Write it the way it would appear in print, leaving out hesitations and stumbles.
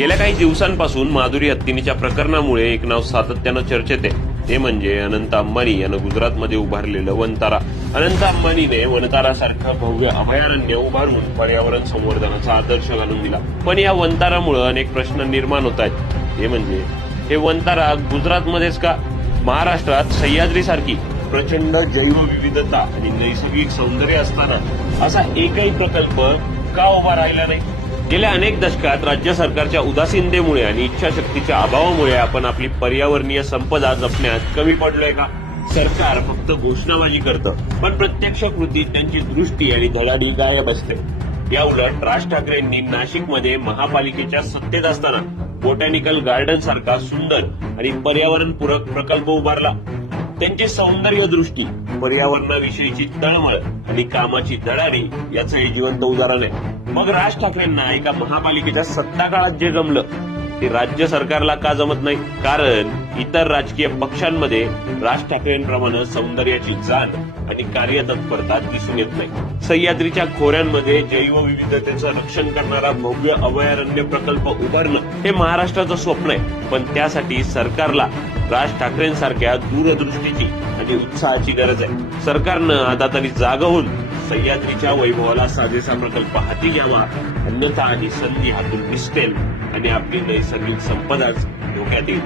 गेल्या काही दिवसांपासून माधुरी हत्तीनीच्या प्रकरणामुळे एक नाव सातत्यानं चर्चेत आहे, ते म्हणजे अनंत अंबानी यानं गुजरातमध्ये उभारलेलं वनतारा. अनंत अंबानीने वनतारासारखं भव्य अभयारण्य उभारून पर्यावरण संवर्धनाचा आदर्श घालून दिला. पण या वनतारामुळे अनेक प्रश्न निर्माण होत आहेत. ते म्हणजे हे वनतारा गुजरातमध्येच का? महाराष्ट्रात सह्याद्रीसारखी प्रचंड जैवविविधता आणि नैसर्गिक सौंदर्य असताना असा एकही प्रकल्प का उभा राहिला नाही? गेल्या अनेक दशकात राज्य सरकारच्या उदासीनतेमुळे आणि इच्छाशक्तीच्या अभावामुळे आपण आपली पर्यावरणीय संपदा जपण्यात कमी पडलोय का? सरकार फक्त घोषणाबाजी करतं, पण प्रत्यक्ष कृतीत त्यांची दृष्टी आणि धडाडी गायब असते. या उलट राज ठाकरेंनी नाशिकमध्ये महापालिकेच्या सत्तेत असताना बोटॅनिकल गार्डन सारखा सुंदर आणि पर्यावरणपूरक प्रकल्प उभारला. त्यांची सौंदर्य दृष्टी, पर्यावरणाविषयीची तळमळ आणि कामाची धडाडी याचं हे जिवंत उदाहरण आहे. मग राज ठाकरेंना एका महापालिकेच्या सत्ता काळात जे जमलं ते राज्य सरकारला का जमत नाही? कारण इतर राजकीय पक्षांमध्ये राज ठाकरेंप्रमाणे सौंदर्याची जाण आणि कार्यतत्परता दिसून येत नाही. सह्याद्रीच्या खोऱ्यांमध्ये जैवविविधतेचं रक्षण करणारा भव्य अभयारण्य प्रकल्प उभारणं हे महाराष्ट्राचं स्वप्न आहे, पण त्यासाठी सरकारला राज ठाकरेंसारख्या दूरदृष्टीची आणि उत्साहाची गरज आहे. सरकारनं आता तरी जाग होऊन सह्याद्रीच्या वैभवाला साजेसा प्रकल्प हाती घ्यावा, अन्यथा ही संधी हातून निसटेल आणि आपली नैसर्गिक संपदाच धोक्यात येईल.